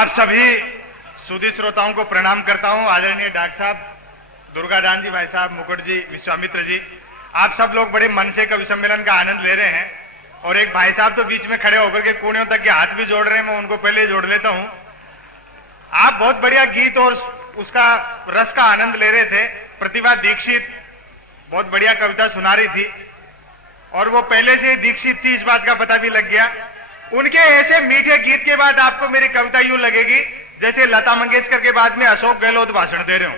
आप सभी सुधी श्रोताओं को प्रणाम करता हूं। आदरणीय डॉक्टर साहब, दुर्गादान जी, भाई साहब, मुकुट जी, विश्वामित्र जी, आप सब लोग बड़े मन से कवि सम्मेलन का आनंद ले रहे हैं। और एक भाई साहब तो बीच में खड़े होकर के कोणियों तक के हाथ भी जोड़ रहे हैं, मैं उनको पहले जोड़ लेता हूं। आप बहुत बढ़िया गीत और उसका रस का आनंद ले रहे थे। प्रतिभा दीक्षित बहुत बढ़िया कविता सुना रही थी और वो पहले से दीक्षित थी, इस बात का पता भी लग गया। उनके ऐसे मीठे गीत के बाद आपको मेरी कविता यूं लगेगी जैसे लता मंगेशकर के बाद में अशोक गहलोत भाषण दे रहे हो।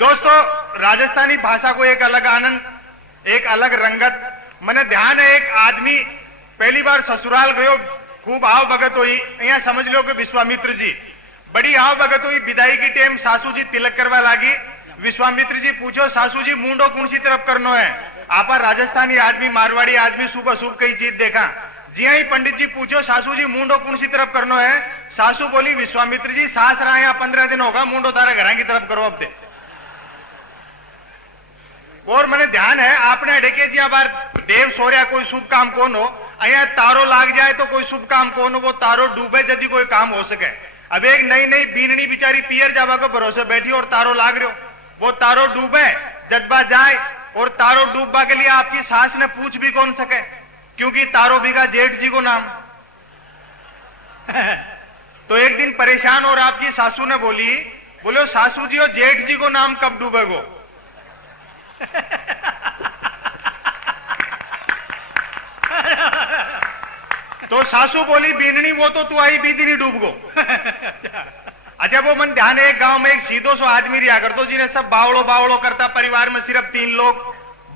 दोस्तों, राजस्थानी भाषा को एक अलग आनंद, एक अलग रंगत। मैंने ध्यान है, एक आदमी पहली बार ससुराल गयो, खूब आव भगत हुई। यहाँ समझ लो कि विश्वामित्र जी बड़ी आव भगत हुई। विदाई की टेम सासू जी तिलक करवा लागी। विश्वामित्र जी पूछो, सासू जी मुंडो कौन सी तरफ करनो है? आपा राजस्थानी आदमी, मारवाड़ी आदमी सुबह सुबह कई चीज देखा। जी ही पंडित जी पूछो, सासू जी मुंडो कौन सी तरफ करनो है? सासू बोली, विश्वामित्र जी सास रहा यहाँ 15 दिन होगा, मुंडो तारा घर की तरफ करो अब। और मैंने ध्यान है, आपने अडेके जी बार देव सोरिया कोई शुभ काम कौन हो, अया तारो लाग जाए तो कोई शुभ काम कौन हो, वो तारो डूबे यदि कोई काम हो सके। अब एक नई नई बीननी बिचारी पियर जावा को भरोसे बैठी और तारो लाग रहे हो, वो तारो डूबे जज्बा जाए और तारो डूबा के लिए आपकी सास ने पूछ भी कौन सके, क्योंकि तारो बिगा जेठ जी को नाम। तो एक दिन परेशान और आपकी सासू ने बोले सासू जी, और जेठ जी को नाम कब डूबेगो? तो सासू बोली, बीननी वो तो तू आई बीती नहीं डूब गो। अच्छा, वो मन ध्यान है, एक गांव में एक सीधो सो आदमी रिया करतो, जिन्हें सब बावड़ो बावड़ो करता। परिवार में सिर्फ 3 लोग,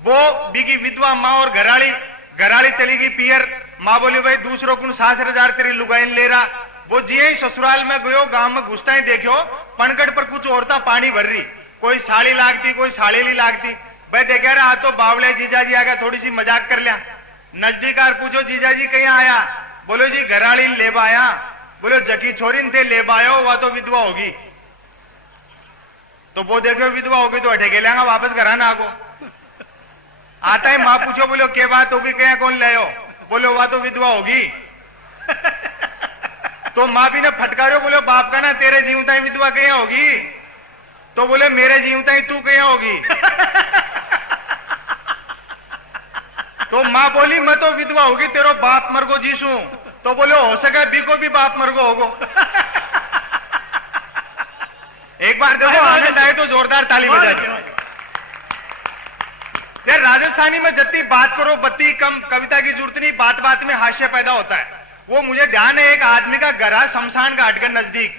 वो बिकी विधवा माँ और घराड़ी चली गई पियर। माँ बोली, भाई दूसरों को 60,000 तेरी लुगाइन ले रहा। वो जी ही ससुराल में गयो, गांव में घुसता ही देखो पनगढ़ पर कुछ औरतें पानी भर रही, कोई साड़ी लागती, कोई साड़ेली लागती। भाई देखा रहा तो बावले जीजा जी आ गया, थोड़ी सी मजाक कर लिया। नजदीक आर पूछो, जीजा जी कहीं आया? बोलो जी घराड़ी लेबा आया। बोलो जकी छोरीन थे लेबा आयो, वह तो विधवा होगी। तो वो देखो विधवा होगी तो अठे के लेंगा वापस घर आना आगो। आता है माँ पूछो, बोलो क्या बात होगी, क्या कौन ले? बोलो वह तो विधवा होगी। तो माँ भी ने फटकारो, बोलो बाप का ना तेरे जीवता ही विधवा कहीं होगी? तो बोले मेरे जीवता ही तू कहीं होगी। तो माँ बोली, मैं तो विधवा होगी, तेरो बाप मरगो जीसू। तो बोले हो सके बी को भी बाप मरगो होगो। एक बार देखो आनंद आए तो जोरदार ताली बजाइए। यार राजस्थानी में जत्ती बात करो बत्ती कम, कविता की जरूरत नहीं, बात बात में हास्य पैदा होता है। वो मुझे ध्यान है, एक आदमी का घरा शमशान घाट के नजदीक,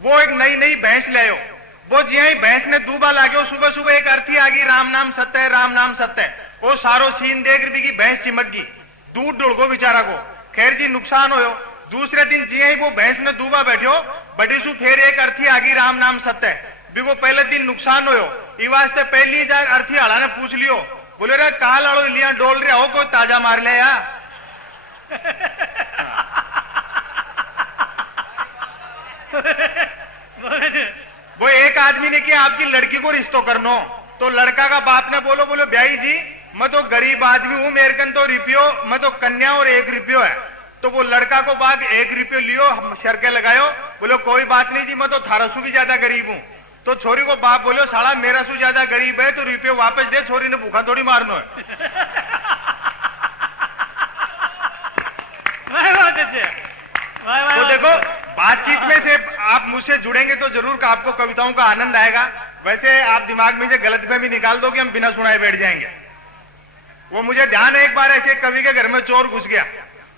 वो एक नई नई भैंस ले आयो। वो जी ही भैंस ने दूबा लागो, सुबह सुबह एक अर्थी आ गई, राम नाम सत्य है, राम नाम सत्य है। वो सारो सीन देख रही की भैंस चिमक गई, दूध डुलगो बेचारा को। खैर जी नुकसान हो। दूसरे दिन जी ही वो भैंस ने दूबा बैठो, बड़ी सु फिर एक अर्थी आ गई, राम नाम सत्य है। भी वो पहले दिन नुकसान हो, ई वास्ते पहली जार अर्थी हला ने पूछ लियो, बोले रे काल आलो लिया डोल रहे हो, कोई ताजा मार ले या? वो एक आदमी ने किया, आपकी लड़की को रिश्तो करनो। तो लड़का का बाप ने बोलो ब्याई जी, मैं तो गरीब आदमी हूं, मेरे कन तो रुपयो, मैं तो कन्या और 1 रुपयो है। तो वो लड़का को बाग 1 रुपयो लियो, शर्के लगायो, बोलो कोई बात नहीं जी, मैं तो थारा सु भी ज्यादा गरीब हूं। तो छोरी को बाप बोलो, साला मेरा सु ज्यादा गरीब है तो रुपये वापस दे, छोरी ने भूखा थोड़ी मारनो है। तो देखो बातचीत में से आप मुझसे जुड़ेंगे तो जरूर आपको कविताओं का आनंद आएगा। वैसे आप दिमाग में से गलतफहमी निकाल दो कि हम बिना सुनाए बैठ जाएंगे। वो मुझे ध्यान है, एक बार ऐसे कवि के घर में चोर घुस गया।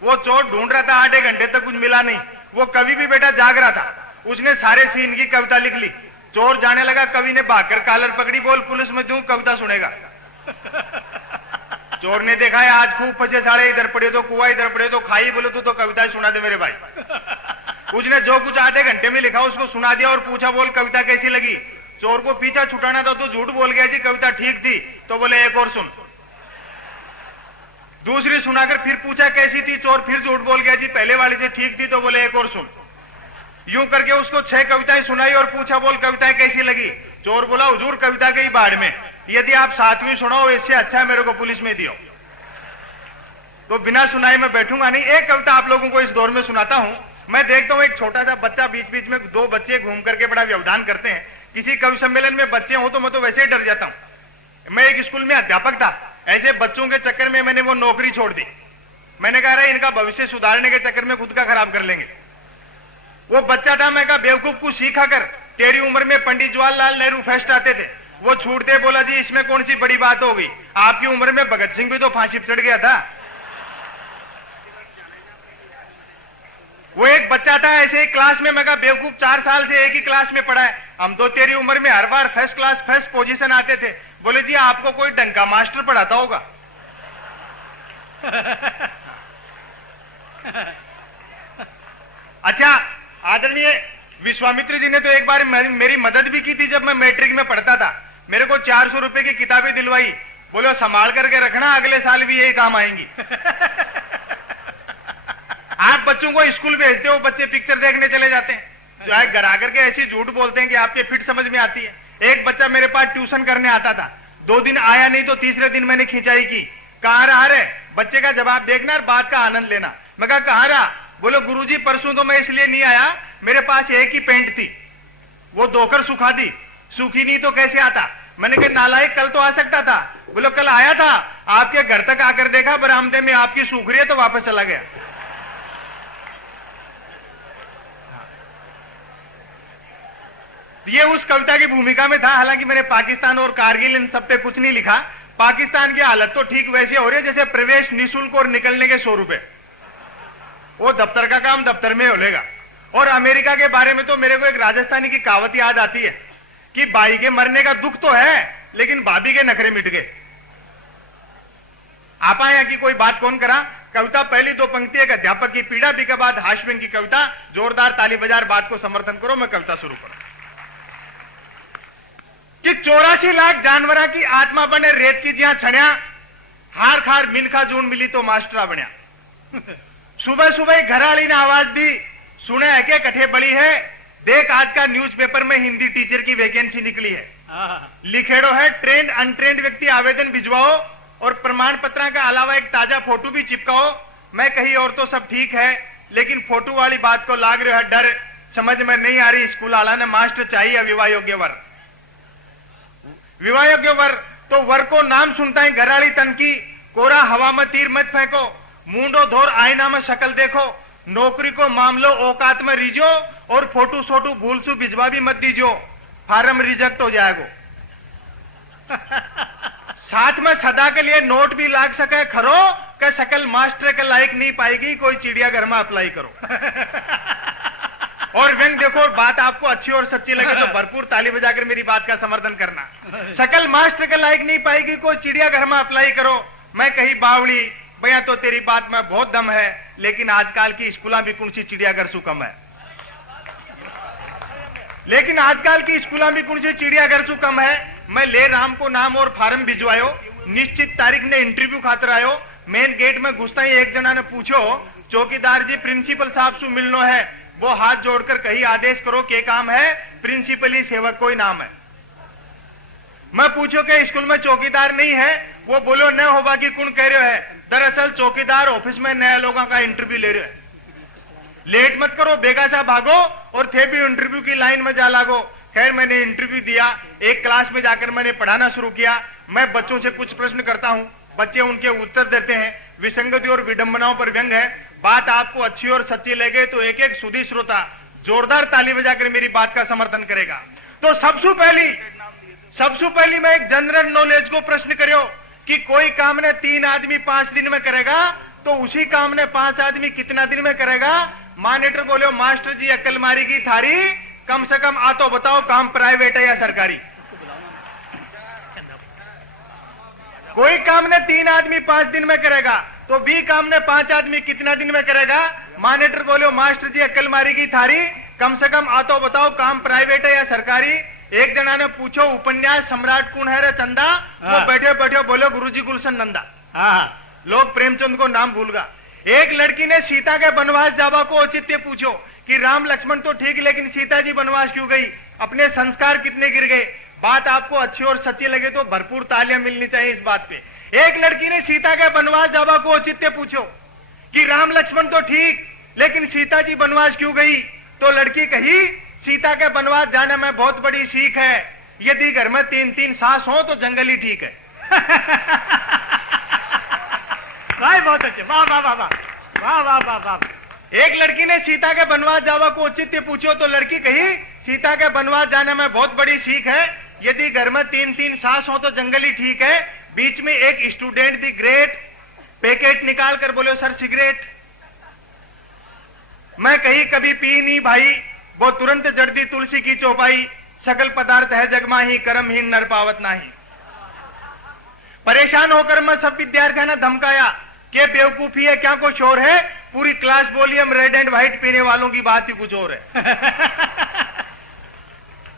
वो चोर ढूंढ रहा था, 8 घंटे तक कुछ मिला नहीं। वो कवि भी बेटा जाग रहा था, उसने सारे सीन की कविता लिख ली। चोर जाने लगा, कवि ने भागकर कॉलर पकड़ी, बोल पुलिस में दूं, कविता सुनेगा। चोर ने देखा है आज खूब फंसे साड़े, इधर पड़े तो कुआ, इधर पड़े तो खाई, बोले तू तो कविता सुना दे मेरे भाई। उसने जो कुछ आधे घंटे में लिखा उसको सुना दिया और पूछा, बोल कविता कैसी लगी? चोर को पीछा छुटाना था तो झूठ बोल गया जी, कविता ठीक थी। तो बोले एक और सुन। दूसरी सुनाकर फिर पूछा कैसी थी? चोर फिर झूठ बोल गया जी, पहले वाली से ठीक थी। तो बोले एक और सुन। यूं करके उसको 6 कविताएं सुनाई और पूछा, बोल कविताएं कैसी लगी? चोर बोला, हुजूर कविता गई बाढ़ में, यदि आप 7वीं सुनाओ इससे अच्छा है मेरे को पुलिस में दियो। तो बिना सुनाए मैं बैठूंगा नहीं। एक कविता आप लोगों को इस दौर में सुनाता हूं। मैं देखता हूं एक छोटा सा बच्चा बीच बीच में दो बच्चे घूम करके बड़ा व्यवधान करते हैं। किसी कवि सम्मेलन में बच्चे हो तो मैं तो वैसे ही डर जाता हूं। मैं एक स्कूल में अध्यापक था, ऐसे बच्चों के चक्कर में मैंने वो नौकरी छोड़ दी। मैंने कहा रहा इनका भविष्य सुधारने के चक्कर में खुद का खराब कर लेंगे। वो बच्चा था, मैं कहा बेवकूफ कुछ सीखा कर, तेरी उम्र में पंडित जवाहरलाल नेहरू फेस्ट आते थे। वो छूटते बोला जी इसमें कौन सी बड़ी बात हो गई, आपकी उम्र में भगत सिंह भी तो फांसी पर चढ़ गया था। वो एक बच्चा था ऐसे ही क्लास में, मैं कहा बेवकूफ 4 साल से एक ही क्लास में पढ़ा है, हम तो तेरी उम्र में हर बार फर्स्ट क्लास फर्स्ट पोजीशन आते थे। बोले जी आपको कोई डंका मास्टर पढ़ाता होगा। अच्छा, आदरणीय विश्वामित्र जी ने तो एक बार मेरी मदद भी की थी जब मैं मैट्रिक में पढ़ता था। मेरे को 400 रुपए की किताबें दिलवाई, बोलो संभाल करके रखना, अगले साल भी यही काम आएंगी। आप बच्चों को स्कूल भेजते हो, बच्चे पिक्चर देखने चले जाते हैं, जो है घर आकर के ऐसी झूठ बोलते हैं कि आपके फिट समझ में आती है। एक बच्चा मेरे पास ट्यूशन करने आता था, 2 दिन आया नहीं तो तीसरे दिन मैंने खिंचाई की, कहां रहा रे, बच्चे का जवाब देखना और बात का आनंद लेना। मैं कहा कहां रहा, बोलो गुरुजी परसों तो मैं इसलिए नहीं आया, मेरे पास एक ही पेंट थी, वो धोकर सुखा दी, सूखी नहीं तो कैसे आता। मैंने कहा नालायक कल तो आ सकता था। बोलो कल आया था, आपके घर तक आकर देखा बरामदे में आपकी सूख रही है तो वापस चला गया। ये उस कविता की भूमिका में था। हालांकि मैंने पाकिस्तान और कारगिल इन सब पे कुछ नहीं लिखा। पाकिस्तान की हालत तो ठीक वैसे हो रही है जैसे प्रवेश निःशुल्क और निकलने के 100 रुपए, वो दफ्तर का काम दफ्तर में होलेगा। और अमेरिका के बारे में तो मेरे को एक राजस्थानी की कहावत याद आती है कि बाई के मरने का दुख तो है लेकिन भाभी के नखरे मिट गए। आपा यहाँ की कोई बात कौन करा। कविता पहली 2 पंक्ति एक अध्यापक की पीड़ा भी के बाद हाशविन की कविता, जोरदार ताली बजार, बात को समर्थन करो, मैं कविता शुरू करूं कि 84 लाख जानवरा की आत्मा बने रेत की जिया छण्या, हार खार मिनखा जून मिली तो मास्टरा बनया। सुबह सुबह घराली ने आवाज दी, सुने है के कठे बड़ी है, देख आज का न्यूज़पेपर में हिंदी टीचर की वैकेंसी निकली है। लिखेड़ो है ट्रेंड अनट्रेंड व्यक्ति आवेदन भिजवाओ और प्रमाण पत्र का अलावा एक ताजा फोटो भी चिपकाओ। मैं कही और तो सब ठीक है लेकिन फोटो वाली बात को लाग रहा है डर, समझ में नहीं आ रही, स्कूल वाला ने मास्टर चाहिए विवाह योग्य वर। विवाह योग्य वर तो वर को नाम सुनता है घराली तन की, कोरा हवा में तीर मत फेंको, मुंडो धोर आईना में शक्ल देखो, नौकरी को मामलो औकात में रीजो और फोटो सोटू भूल सु भिजवा भी मत दीजो, फार्म रिजेक्ट हो जाएगा। साथ में सदा के लिए नोट भी लाग सके खरो के शकल मास्टर के लायक नहीं पाएगी, कोई चिड़ियाघर में अप्लाई करो। और व्यंग देखो, बात आपको अच्छी और सच्ची लगे तो भरपूर ताली बजाकर मेरी बात का समर्थन करना। शकल मास्टर के लायक नहीं पाएगी, कोई चिड़ियाघर में अप्लाई करो। मैं कही बावली भैया तो तेरी बात में बहुत दम है, लेकिन आजकल की स्कूल भी कौन सी चिड़ियाघर सु कम है, लेकिन आजकल की स्कूल भी कौन सी चिड़ियाघर सु कम है। मैं ले राम को नाम और फार्म भिजवायो, निश्चित तारीख ने इंटरव्यू खातर आयो। मेन गेट में घुसता ही एक जना ने पूछो, चौकीदार जी प्रिंसिपल साहब सु मिलनो है। वो हाथ जोड़कर कही आदेश करो के काम है, प्रिंसिपल ही सेवक कोई नाम है। मैं पूछो के स्कूल में चौकीदार नहीं है, वो बोलो न हो बाकी कौन कह रहे है, दरअसल चौकीदार ऑफिस में नए लोगों का इंटरव्यू ले रहे हैं। लेट मत करो, बेगा सा भागो और थे भी इंटरव्यू की लाइन में जा लागो। खैर मैंने इंटरव्यू दिया, एक क्लास में जाकर मैंने पढ़ाना शुरू किया। मैं बच्चों से कुछ प्रश्न करता हूं, बच्चे उनके उत्तर देते हैं। विसंगति और विडंबनाओं पर व्यंग है। बात आपको अच्छी और सच्ची लगे तो एक एक सुधी श्रोता जोरदार ताली बजाकर मेरी बात का समर्थन करेगा। तो सबसे पहली मैं एक जनरल नॉलेज को प्रश्न करो कि कोई काम ने 3 आदमी 5 दिन में करेगा तो उसी काम ने 5 आदमी कितना दिन में करेगा। मॉनिटर बोलो मास्टर जी अक्ल मारी की थारी, कम से कम आ तो बताओ काम प्राइवेट है या सरकारी। कोई काम ने 3 आदमी 5 दिन में करेगा तो बी काम ने 5 आदमी कितना दिन में करेगा। मॉनिटर बोलो मास्टर जी अक्ल मारी की थारी, कम से कम आ तो बताओ काम प्राइवेट है या सरकारी। एक जना ने पूछो उपन्यास सम्राट कौन है रे चंदा, वो बैठे बैठे बोलो गुरुजी गुलशन नंदा। लोग प्रेमचंद को नाम भूल गया। एक लड़की ने सीता के वनवास जावा को औचित्य पूछो कि राम लक्ष्मण तो ठीक लेकिन सीता जी वनवास क्यों गई, अपने संस्कार कितने गिर गए। बात आपको अच्छी और सच्ची लगे तो भरपूर तालियां मिलनी चाहिए इस बात पे। एक लड़की ने सीता के वनवास जावा को औचित्य पूछो कि राम लक्ष्मण तो ठीक लेकिन सीता जी बनवास क्यों गई? तो लड़की कही, सीता के बनवास जाने में बहुत बड़ी सीख है, यदि घर में 3-3 सास हो तो जंगल ही ठीक है। भाई बहुत अच्छे, वाह वाह वाह वाह वाह वाह वाह वाह। एक लड़की ने सीता के बनवास जावा को औचित्य पूछो तो लड़की कही, सीता के बनवास जाने में बहुत बड़ी सीख है, यदि घर में 3-3 सास हो तो जंगल ही ठीक है। बीच में एक स्टूडेंट दी ग्रेट पैकेट निकाल कर बोले, सर सिगरेट। मैं कही, कभी पी नहीं भाई, वो तुरंत जड़ दी तुलसी की चौपाई, सकल पदार्थ है जगमाही, कर्महीन नर पावत नाही। परेशान होकर मैं सब विद्यार्थियों ने धमकाया कि बेवकूफी है, क्या कुछ और है। पूरी क्लास बोली हम रेड एंड व्हाइट पीने वालों की बात ही कुछ और है।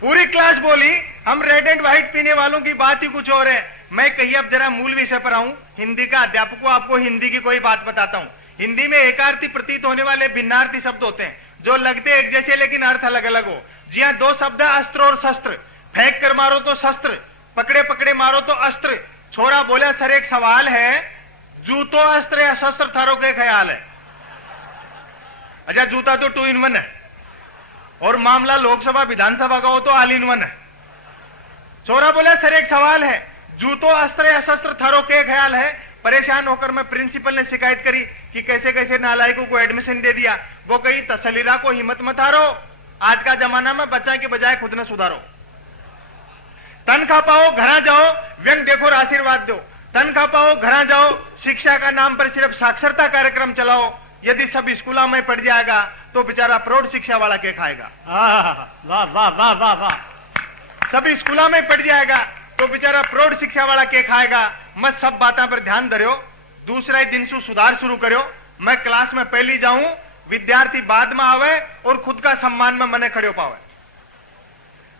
पूरी क्लास बोली हम रेड एंड व्हाइट पीने वालों की बात ही कुछ और है। मैं कही अब जरा मूल विषय पर आऊं, हिंदी का अध्यापक को आपको हिंदी की कोई बात बताता हूं। हिंदी में एकार्थी प्रतीत होने वाले भिन्नार्थी शब्द होते हैं, जो लगते एक जैसे लेकिन अर्थ अलग अलग हो। जी हाँ, दो शब्द है अस्त्र और शस्त्र। फेंक कर मारो तो शस्त्र, पकड़े पकड़े मारो तो अस्त्र। छोरा बोला, सर एक सवाल है, जूतो अस्त्र या शस्त्र थारो के ख्याल है? अच्छा, जूता तो 2 in 1 है, और मामला लोकसभा विधानसभा का हो तो ऑल इन 1 है। छोरा बोला, सर एक सवाल है, जूतो अस्त्र या शस्त्र थारो के ख्याल है? परेशान होकर मैं प्रिंसिपल ने शिकायत करी कि कैसे कैसे नालायकों को एडमिशन दे दिया। वो कही, तसलीरा को हिम्मत मत हारो, आज का जमाना में बच्चा के बजाय खुद ने सुधारो। तनख्वाह पाओ घरा जाओ, व्यंग देखो और आशीर्वाद दो। तनख्वाह पाओ घरा जाओ, शिक्षा का नाम पर सिर्फ साक्षरता कार्यक्रम चलाओ। यदि सब स्कूलों में पढ़ जाएगा तो बेचारा प्रौढ़ शिक्षा वाला के खाएगा? वाह वाह वाह वाह वाह। सब स्कूलों में पढ़ जाएगा तो बेचारा प्रौढ़ शिक्षा वाला के खाएगा? मैं सब बातों पर ध्यान धरियो, दूसरा ही दिन से सुधार शुरू करो। मैं क्लास में पहली जाऊं, विद्यार्थी बाद में आवे और खुद का सम्मान में मने खड़े पावे।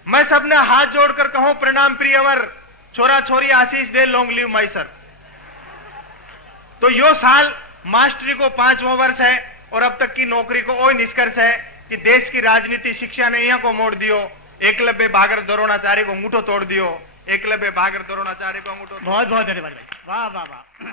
मैं सबने हाथ जोड़कर कहूं, प्रणाम प्रियवर, छोरा छोरी आशीष दे, लॉन्ग लिव माई सर। तो यो साल मास्टरी को 5वां वर्ष है और अब तक की नौकरी को वही निष्कर्ष है कि देश की राजनीति शिक्षा ने यहाँ को मोड़ दियो। एकलव्य भागर द्रोणाचार्य को अंगूठो तोड़ दियो। एकलव्य भागर द्रोणाचार्य को अंगूठो। बहुत बहुत धन्यवाद भाई, वाह वाह वाह।